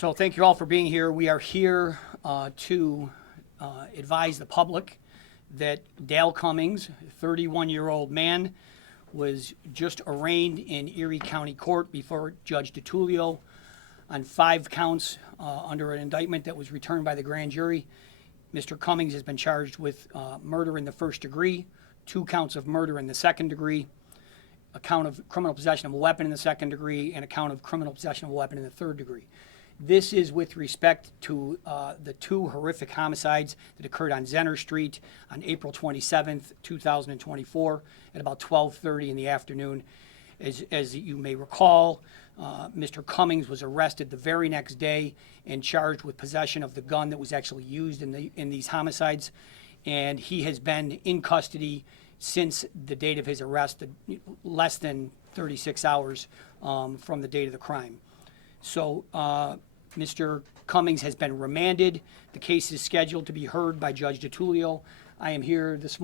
So thank you all for being here. We are here to advise the public that Dale Cummings, a 31-year-old man, was just arraigned in Erie County Court before Judge DiTullio on 5 counts under an indictment that was returned by the grand jury. Mr. Cummings has been charged with murder in the first degree, 2 counts of murder in the second degree, a count of criminal possession of a weapon in the second degree, and a count of criminal possession of a weapon in the third degree. This is with respect to the 2 horrific homicides that occurred on Zenner Street on April 27th, 2024 at about 12:30 in the afternoon. As you may recall, Mr. Cummings was arrested the very next day and charged with possession of the gun that was actually used in these homicides, and he has been in custody since the date of his arrest, less than 36 hours from the date of the crime. So Mr. Cummings has been remanded. The case is scheduled to be heard by Judge DiTullio. I am here this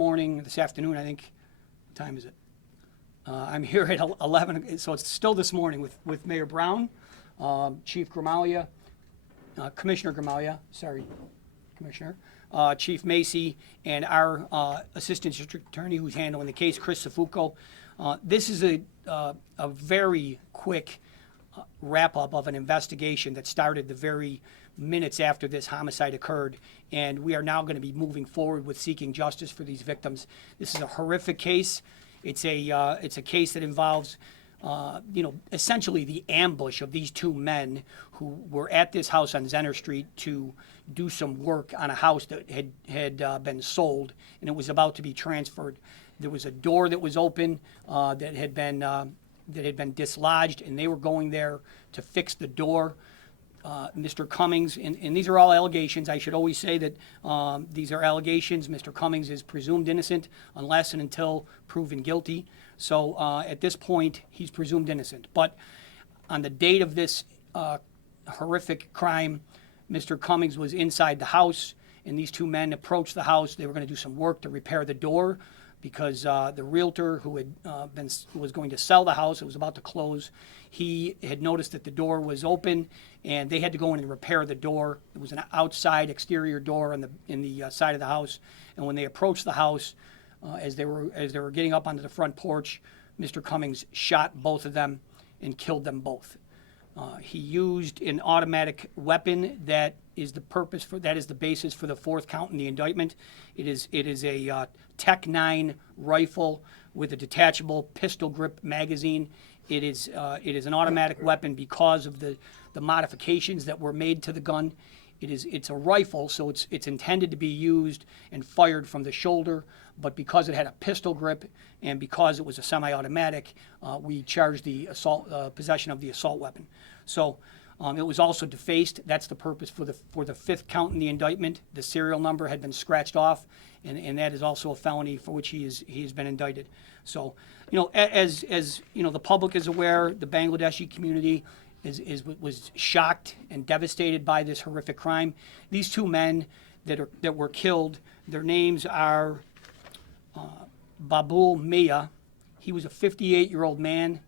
afternoon, I think. What time is it? I'm here at 11, so it's still this morning with Mayor Brown, Chief Gramaglia, Commissioner Gramaglia, Commissioner, Chief Macy, and our Assistant District Attorney who's handling the case, Chris Safuco. This is a very quick wrap-up of an investigation that started the very minutes after this homicide occurred, and we are now going to be moving forward with seeking justice for these victims. This is a horrific case. It's a case that involves essentially the ambush of these 2 men who were at this house on Zenner Street to do some work on a house that had been sold, and it was about to be transferred. There was a door that was open that had been dislodged, and they were going there to fix the door. Mr. Cummings, and these are all allegations. I should always say that these are allegations. Mr. Cummings is presumed innocent unless and until proven guilty. So at this point, he's presumed innocent. But on the date of this horrific crime, Mr. Cummings was inside the house, and these 2 men approached the house. They were going to do some work to repair the door, because the realtor who was going to sell the house, it was about to close, he had noticed that the door was open, and they had to go in and repair the door. It was an outside exterior door in the side of the house, and when they approached the house, as they were getting up onto the front porch, Mr. Cummings shot both of them and killed them both. He used an automatic weapon that is the basis for the 4th count in the indictment. It is a Tech 9 rifle with a detachable pistol grip magazine. It is an automatic weapon because of the modifications that were made to the gun. It's a rifle, so it's intended to be used and fired from the shoulder, but because it had a pistol grip and because it was a semi-automatic, we charged the possession of the assault weapon. So it was also defaced. That's the purpose for the 5th count in the indictment. The serial number had been scratched off, and that is also a felony for which he has been indicted. So, as the public is aware, the Bangladeshi community was shocked and devastated by this horrific crime. These 2 men that were killed, their names are Babul Mia. He was a 58-year-old man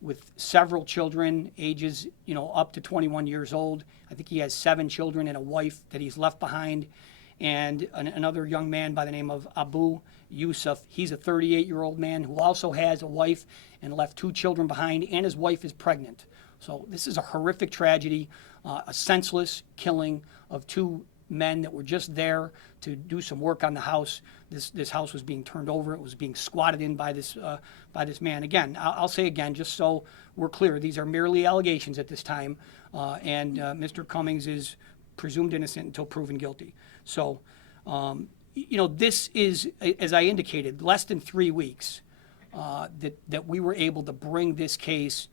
with several children, ages up to 21 years old. I think he has 7 children and a wife that he's left behind, and another young man by the name of Abu Yusuf. He's a 38-year-old man who also has a wife and left 2 children behind, and his wife is pregnant. So this is a horrific tragedy, a senseless killing of 2 men that were just there to do some work on the house. This house was being turned over. It was being squatted in by this man. Again, I'll say again, just so we're clear, these are merely allegations at this time, and Mr. Cummings is presumed innocent until proven guilty. So, this is, as I indicated, less than 3 weeks that we were able to bring this case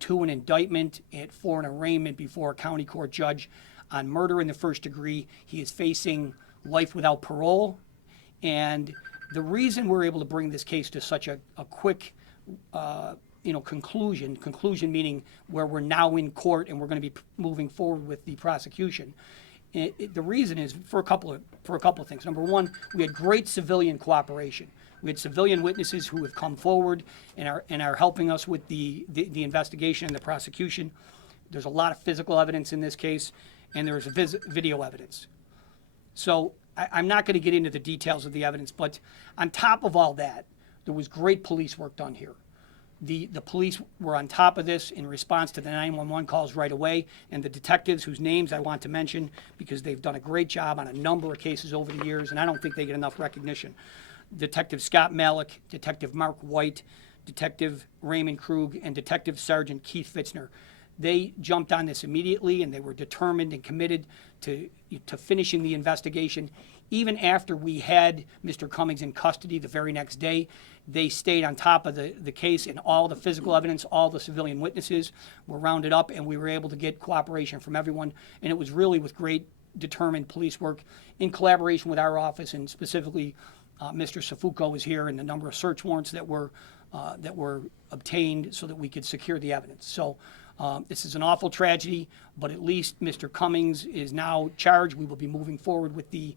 to an indictment for an arraignment before a county court judge on murder in the first degree. He is facing life without parole, and the reason we're able to bring this case to such a quick conclusion meaning where we're now in court and we're going to be moving forward with the prosecution. The reason is for a couple of things. Number one, we had great civilian cooperation. We had civilian witnesses who have come forward and are helping us with the investigation and the prosecution. There's a lot of physical evidence in this case, and there's video evidence. So I'm not going to get into the details of the evidence, but on top of all that, there was great police work done here. The police were on top of this in response to the 911 calls right away, and the detectives whose names I want to mention because they've done a great job on a number of cases over the years, and I don't think they get enough recognition. Detective Scott Malik, Detective Mark White, Detective Raymond Krug, and Detective Sergeant Keith Fitzner. They jumped on this immediately, and they were determined and committed to finishing the investigation. Even after we had Mr. Cummings in custody the very next day, they stayed on top of the case, and all the physical evidence, all the civilian witnesses were rounded up, and we were able to get cooperation from everyone. And it was really with great, determined police work in collaboration with our office, and specifically Mr. Safuco was here, and the number of search warrants that were obtained so that we could secure the evidence. So this is an awful tragedy, but at least Mr. Cummings is now charged. We will be moving forward with the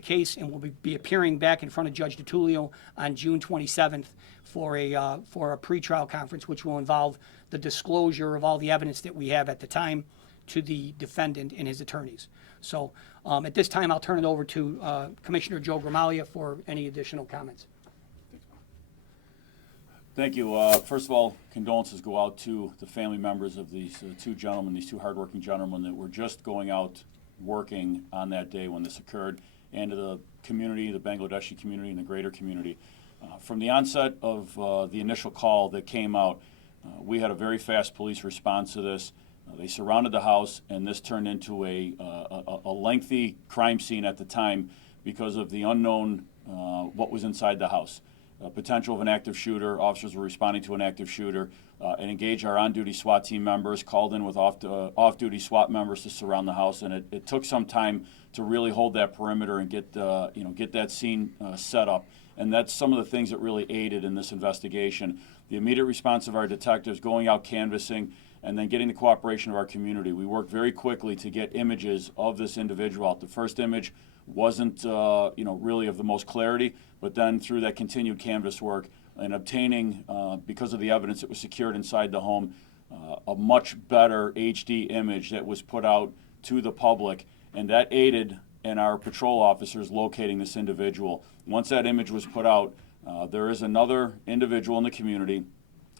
case, and we'll be appearing back in front of Judge DiTullio on June 27th for a pretrial conference, which will involve the disclosure of all the evidence that we have at the time to the defendant and his attorneys. So at this time, I'll turn it over to Commissioner Joe Gramaglia for any additional comments. Thank you. First of all, condolences go out to the family members of these two gentlemen, these two hardworking gentlemen that were just going out working on that day when this occurred, and to the community, the Bangladeshi community, and the greater community. From the onset of the initial call that came out, we had a very fast police response to this. They surrounded the house, and this turned into a lengthy crime scene at the time because of the unknown what was inside the house. Potential of an active shooter. Officers were responding to an active shooter and engaged our on-duty SWAT team members, called in with off-duty SWAT members to surround the house, and it took some time to really hold that perimeter and get that scene set up. And that's some of the things that really aided in this investigation. The immediate response of our detectives going out canvassing and then getting the cooperation of our community. We worked very quickly to get images of this individual out. The first image wasn't really of the most clarity, but then through that continued canvas work and obtaining, because of the evidence that was secured inside the home, a much better HD image that was put out to the public, and that aided in our patrol officers locating this individual. Once that image was put out, there is another individual in the community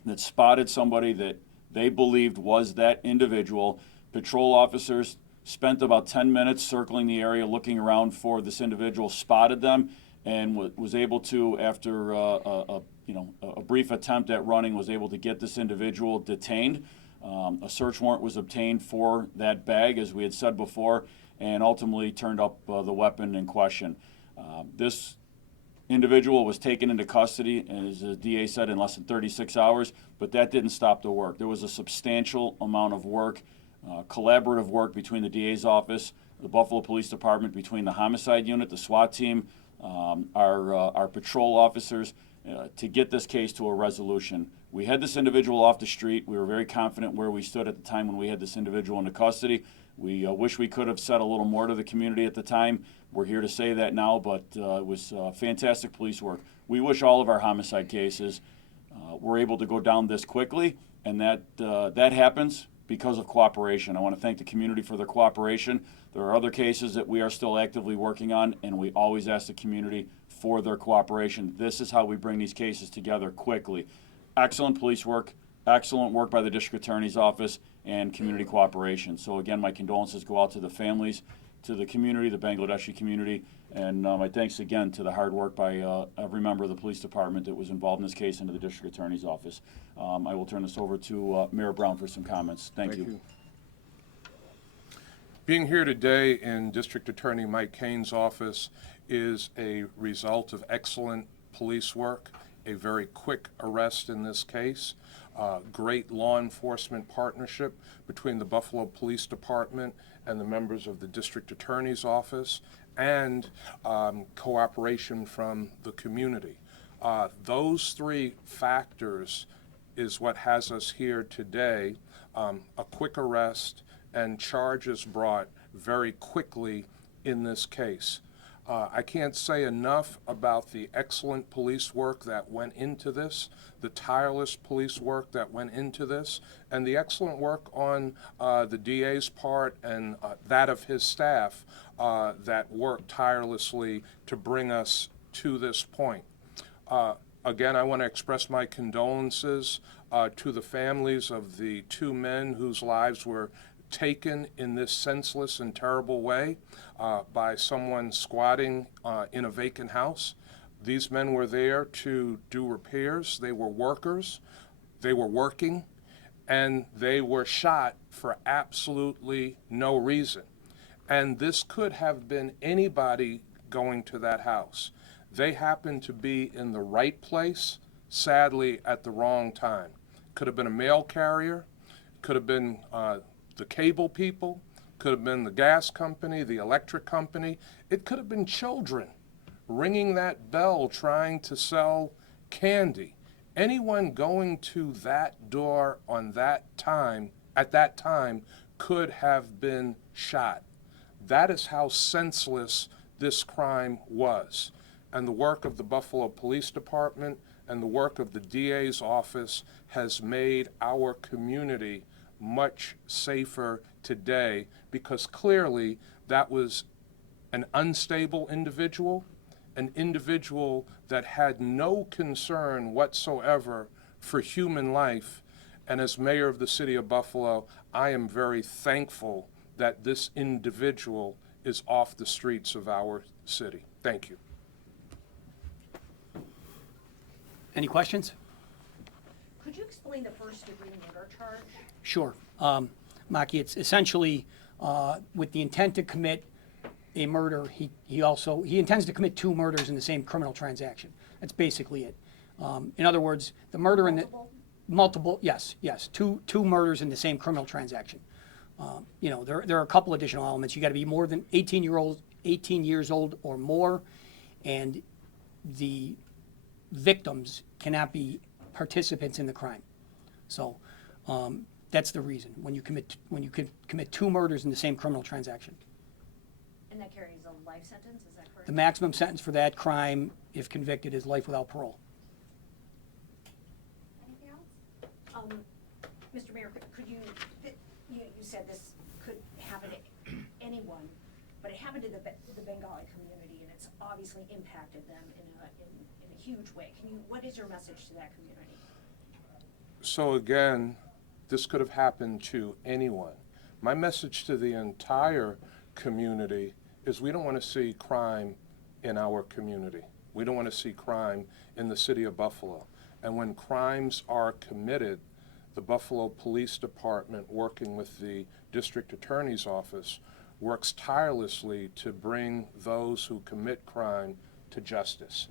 that spotted somebody that they believed was that individual. Patrol officers spent about 10 minutes circling the area looking around for this individual, spotted them, and was able to, after a brief attempt at running, was able to get this individual detained. A search warrant was obtained for that bag, as we had said before, and ultimately turned up the weapon in question. This individual was taken into custody, as the DA said, in less than 36 hours, but that didn't stop the work. There was a substantial amount of work, collaborative work between the DA's office, the Buffalo Police Department, between the homicide unit, the SWAT team, our patrol officers, to get this case to a resolution. We had this individual off the street. We were very confident where we stood at the time when we had this individual into custody. We wish we could have said a little more to the community at the time. We're here to say that now, but it was fantastic police work. We wish all of our homicide cases were able to go down this quickly, and that happens because of cooperation. I want to thank the community for their cooperation. There are other cases that we are still actively working on, and we always ask the community for their cooperation. This is how we bring these cases together quickly. Excellent police work, excellent work by the district attorney's office, and community cooperation. So again, my condolences go out to the families, to the community, the Bangladeshi community, and my thanks again to the hard work by every member of the police department that was involved in this case and to the district attorney's office. I will turn this over to Mayor Brown for some comments. Thank you. Being here today in District Attorney Mike Kane's office is a result of excellent police work, a very quick arrest in this case, great law enforcement partnership between the Buffalo Police Department and the members of the District Attorney's office, and cooperation from the community. Those three factors is what has us here today, a quick arrest and charges brought very quickly in this case. I can't say enough about the excellent police work that went into this, the tireless police work that went into this, and the excellent work on the DA's part and that of his staff that worked tirelessly to bring us to this point. Again, I want to express my condolences to the families of the two men whose lives were taken in this senseless and terrible way by someone squatting in a vacant house. These men were there to do repairs. They were workers. They were working, and they were shot for absolutely no reason. And this could have been anybody going to that house. They happened to be in the right place, sadly, at the wrong time. Could have been a mail carrier, could have been the cable people, could have been the gas company, the electric company. It could have been children ringing that bell trying to sell candy. Anyone going to that door on that time, at that time, could have been shot. That is how senseless this crime was. And the work of the Buffalo Police Department and the work of the DA's office has made our community much safer today, because clearly that was an unstable individual, an individual that had no concern whatsoever for human life. And as mayor of the city of Buffalo, I am very thankful that this individual is off the streets of our city. Thank you. Any questions? Could you explain the first-degree murder charge? Sure. Maki, it's essentially with the intent to commit a murder, he intends to commit two murders in the same criminal transaction. That's basically it. In other words, the murder in the multiple, yes, two murders in the same criminal transaction. You know, there are a couple additional elements. You got to be more than 18 years old or more, and the victims cannot be participants in the crime. So that's the reason when you commit two murders in the same criminal transaction. And that carries a life sentence, is that correct? The maximum sentence for that crime, if convicted, is life without parole. Anything else? Mr. Mayor, could you said this could happen to anyone, but it happened to the Bengali community, and it's obviously impacted them in a huge way. What is your message to that community? So again, this could have happened to anyone. My message to the entire community is we don't want to see crime in our community. We don't want to see crime in the city of Buffalo. And when crimes are committed, the Buffalo Police Department, working with the District Attorney's Office, works tirelessly to bring those who commit crime to justice.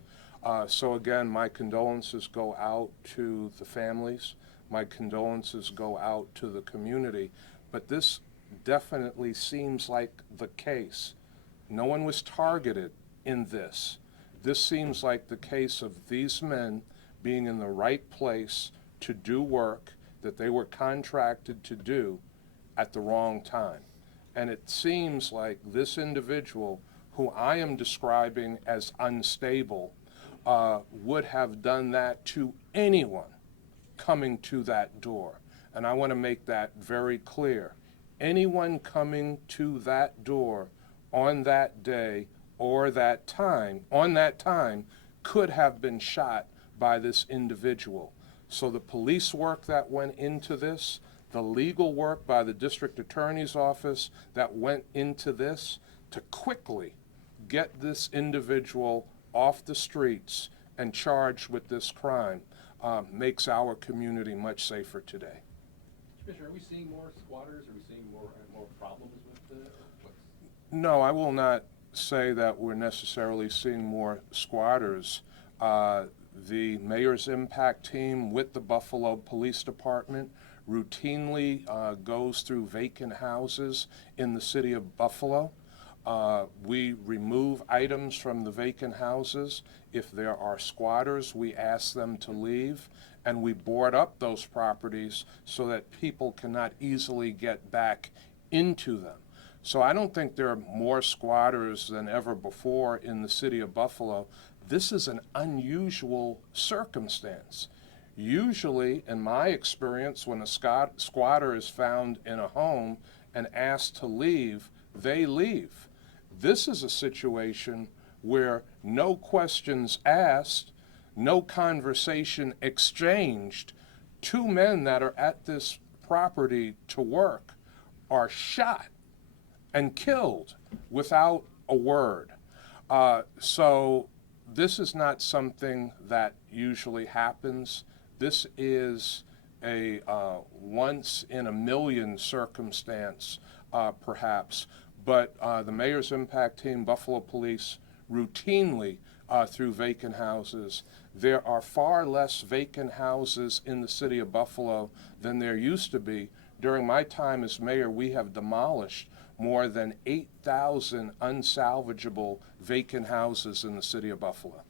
So again, my condolences go out to the families. My condolences go out to the community. But this definitely seems like the case. No one was targeted in this. This seems like the case of these men being in the right place to do work that they were contracted to do at the wrong time. And it seems like this individual, who I am describing as unstable, would have done that to anyone coming to that door. And I want to make that very clear. Anyone coming to that door on that day or that time, could have been shot by this individual. So the police work that went into this, the legal work by the District Attorney's Office that went into this to quickly get this individual off the streets and charged with this crime makes our community much safer today. Commissioner, are we seeing more squatters? Are we seeing more problems with the? No, I will not say that we're necessarily seeing more squatters. The Mayor's Impact Team with the Buffalo Police Department routinely goes through vacant houses in the city of Buffalo. We remove items from the vacant houses. If there are squatters, we ask them to leave, and we board up those properties so that people cannot easily get back into them. So I don't think there are more squatters than ever before in the city of Buffalo. This is an unusual circumstance. Usually, in my experience, when a squatter is found in a home and asked to leave, they leave. This is a situation where no questions asked, no conversation exchanged. Two men that are at this property to work are shot and killed without a word. So this is not something that usually happens. This is a once in a million circumstance, perhaps. But the Mayor's Impact Team, Buffalo Police, routinely through vacant houses. There are far less vacant houses in the city of Buffalo than there used to be. During my time as mayor, we have demolished more than 8,000 unsalvageable vacant houses in the city of Buffalo.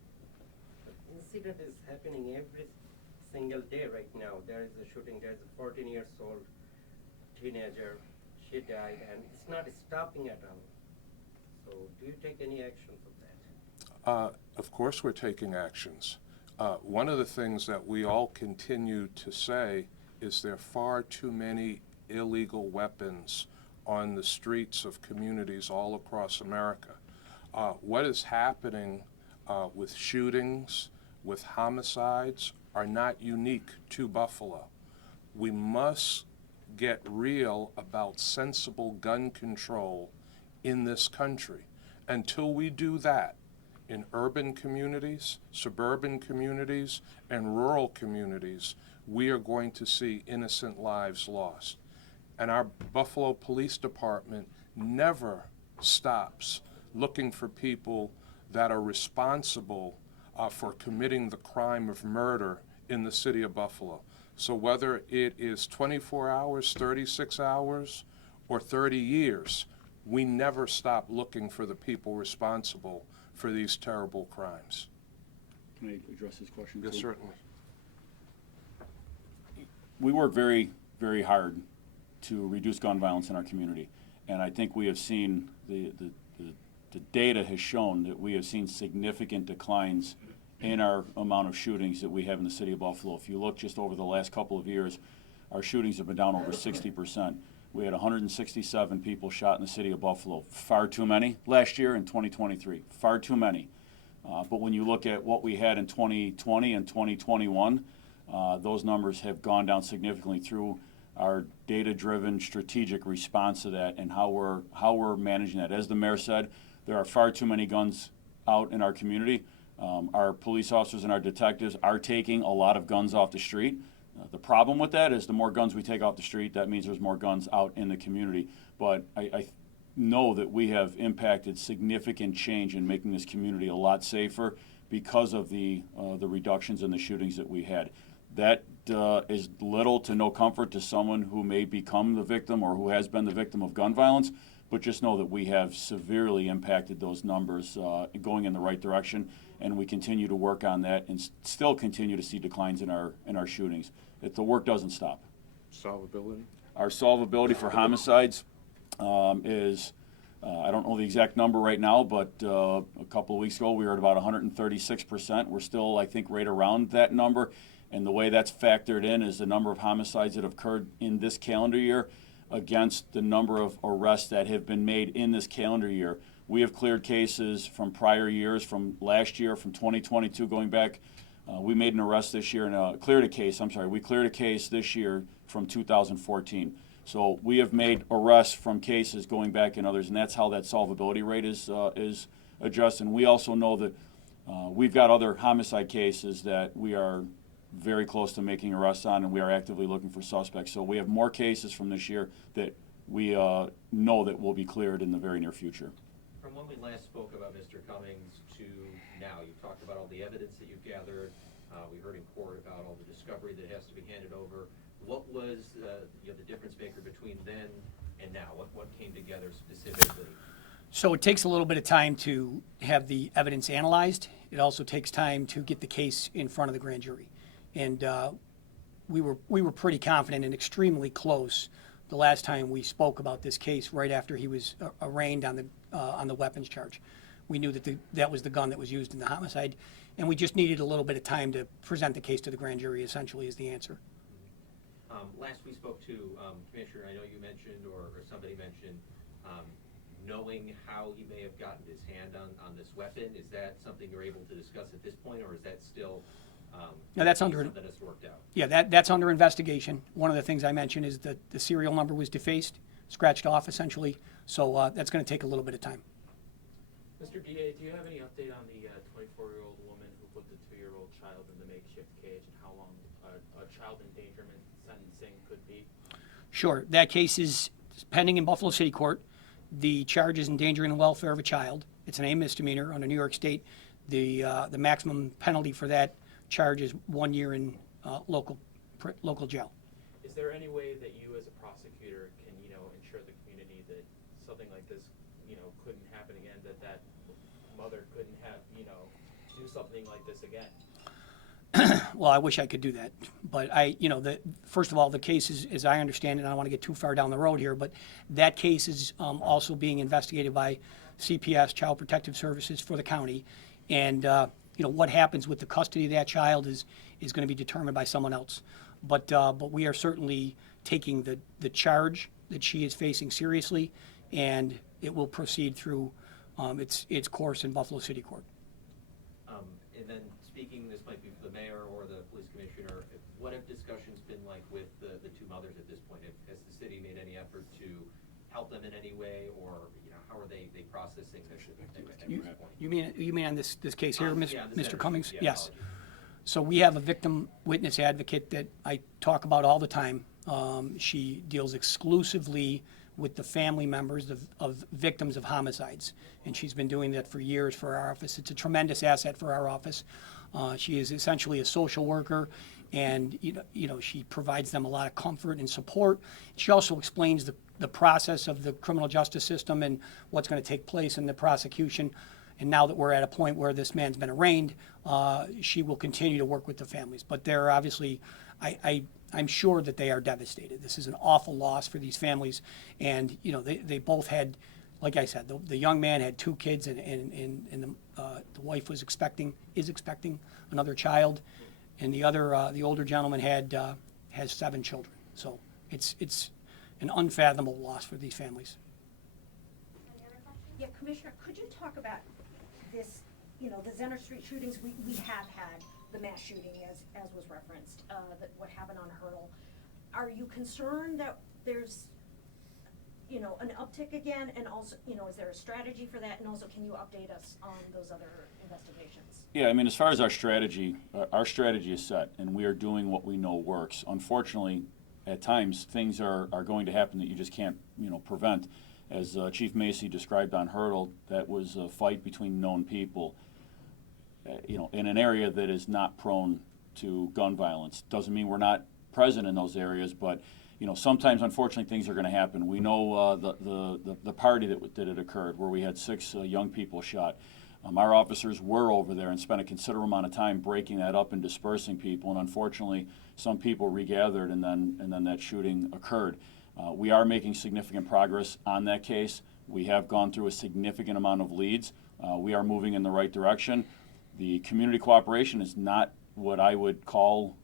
Incident is happening every single day right now. There is a shooting. There's a 14-year-old teenager. She died, and it's not stopping at all. So do you take any action for that? Of course we're taking actions. One of the things that we all continue to say is there are far too many illegal weapons on the streets of communities all across America. What is happening with shootings, with homicides, are not unique to Buffalo. We must get real about sensible gun control in this country. Until we do that, in urban communities, suburban communities, and rural communities, we are going to see innocent lives lost. And our Buffalo Police Department never stops looking for people that are responsible for committing the crime of murder in the city of Buffalo. So whether it is 24 hours, 36 hours, or 30 years, we never stop looking for the people responsible for these terrible crimes. Can I address this question? Yes, too? certainly. We work very, very hard to reduce gun violence in our community. And I think we have seen, the data has shown that we have seen significant declines in our amount of shootings that we have in the city of Buffalo. If you look just over the last couple of years, our shootings have been down over 60%. We had 167 people shot in the city of Buffalo. Far too many last year in 2023. Far too many. But when you look at what we had in 2020 and 2021, those numbers have gone down significantly through our data-driven strategic response to that and how we're managing that. As the mayor said, there are far too many guns out in our community. Our police officers and our detectives are taking a lot of guns off the street. The problem with that is the more guns we take off the street, that means there's more guns out in the community. But I know that we have impacted significant change in making this community a lot safer because of the reductions in the shootings that we had. That is little to no comfort to someone who may become the victim or who has been the victim of gun violence, but just know that we have severely impacted those numbers going in the right direction, and we continue to work on that and still continue to see declines in our shootings. The work doesn't stop. Solvability? Our solvability for homicides is, I don't know the exact number right now, but a couple of weeks ago we were at about 136%. We're still, I think, right around that number. And the way that's factored in is the number of homicides that have occurred in this calendar year against the number of arrests that have been made in this calendar year. We have cleared cases from prior years, from last year, from 2022 going back. We made an arrest this year and cleared a case. We cleared a case this year from 2014. So we have made arrests from cases going back in others, and that's how that solvability rate is adjusted. And we also know that we've got other homicide cases that we are very close to making arrests on, and we are actively looking for suspects. So we have more cases from this year that we know that will be cleared in the very near future. From when we last spoke about Mr. Cummings to now, you talked about all the evidence that you've gathered. We heard in court about all the discovery that has to be handed over. What was the difference maker between then and now? What came together specifically? So it takes a little bit of time to have the evidence analyzed. It also takes time to get the case in front of the grand jury. And we were pretty confident and extremely close the last time we spoke about this case, right after he was arraigned on the weapons charge. We knew that that was the gun that was used in the homicide, and we just needed a little bit of time to present the case to the grand jury, essentially, is the answer. Last we spoke to, Commissioner, I know you mentioned, or somebody mentioned, knowing how he may have gotten his hand on this weapon. Is that something you're able to discuss at this point, or is that still No, that's under, something that's worked out? yeah, that's under investigation. One of the things I mentioned is that the serial number was defaced, scratched off, essentially, so that's going to take a little bit of time. Mr. DA, do you have any update on the 24-year-old woman who put the 2-year-old child in the makeshift cage, and how long a child endangerment sentencing could be? Sure. That case is pending in Buffalo City Court. The charge is endangering the welfare of a child. It's an A misdemeanor under New York State. The maximum penalty for that charge is 1 year in local jail. Is there any way that you, as a prosecutor, can ensure the community that something like this couldn't happen again, that mother couldn't have do something like this again? Well, I wish I could do that, but first of all, the case is, as I understand it, and I don't want to get too far down the road here, but that case is also being investigated by CPS, Child Protective Services, for the county, and what happens with the custody of that child is going to be determined by someone else. But we are certainly taking the charge that she is facing seriously, and it will proceed through its course in Buffalo City Court. And then speaking, this might be for the mayor or the police commissioner, what have discussions been like with the two mothers at this point? Has the city made any effort to help them in any way, or how are they processing this at this point? You mean on this case here, Yeah, the Mr. Zenner Cummings? St, yeah, Yes. apologies. So we have a victim witness advocate that I talk about all the time. She deals exclusively with the family members of victims of homicides, and she's been doing that for years for our office. It's a tremendous asset for our office. She is essentially a social worker, and she provides them a lot of comfort and support. She also explains the process of the criminal justice system and what's going to take place in the prosecution. And now that we're at a point where this man's been arraigned, she will continue to work with the families. But they're obviously, I'm sure that they are devastated. This is an awful loss for these families. And, they both had, like I said, the young man had 2 kids, and the wife is expecting another child. And the older gentleman has 7 children. So it's an unfathomable loss for these families. Yeah, Commissioner, could you talk about this, the Zenner Street shootings? We have had the mass shooting, as was referenced, what happened on Hurdle. Are you concerned that there's, an uptick again? And also, is there a strategy for that? And also, can you update us on those other investigations? Yeah, I mean, as far as our strategy is set, and we are doing what we know works. Unfortunately, at times, things are going to happen that you just can't, prevent. As Chief Macy described on Hurdle, that was a fight between known people, in an area that is not prone to gun violence. Doesn't mean we're not present in those areas, but sometimes, unfortunately, things are going to happen. We know the party that it occurred, where we had 6 young people shot. Our officers were over there and spent a considerable amount of time breaking that up and dispersing people, and unfortunately, some people regathered, and then that shooting occurred. We are making significant progress on that case. We have gone through a significant amount of leads. We are moving in the right direction. The community cooperation is not what I would call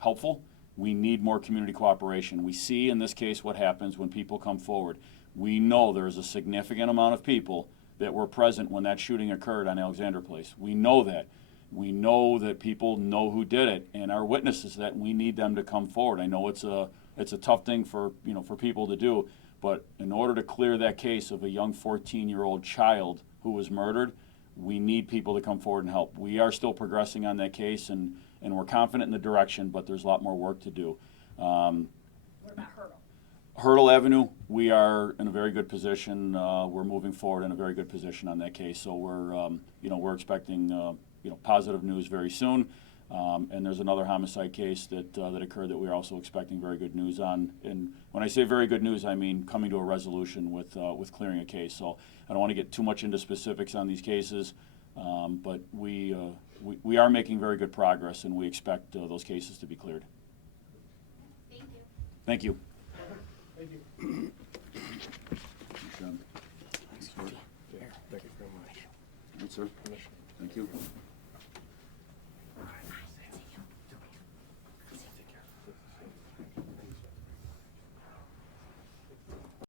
helpful. We need more community cooperation. We see in this case what happens when people come forward. We know there's a significant amount of people that were present when that shooting occurred on Alexander Place. We know that. We know that people know who did it and are witnesses to that, and we need them to come forward. I know it's a tough thing for people to do, but in order to clear that case of a young 14-year-old child who was murdered, we need people to come forward and help. We are still progressing on that case, and we're confident in the direction, but there's a lot more work to do. What about Hurdle? Hurdle Avenue, we are in a very good position. We're moving forward in a very good position on that case, so we're expecting positive news very soon. And there's another homicide case that occurred that we're also expecting very good news on. And when I say very good news, I mean coming to a resolution with clearing a case. So I don't want to get too much into specifics on these cases, but we are making very good progress, and we expect those cases to be cleared. Thank you. Thank you. Thank you. Sean. Thank you very much. All right, sir. Thank you.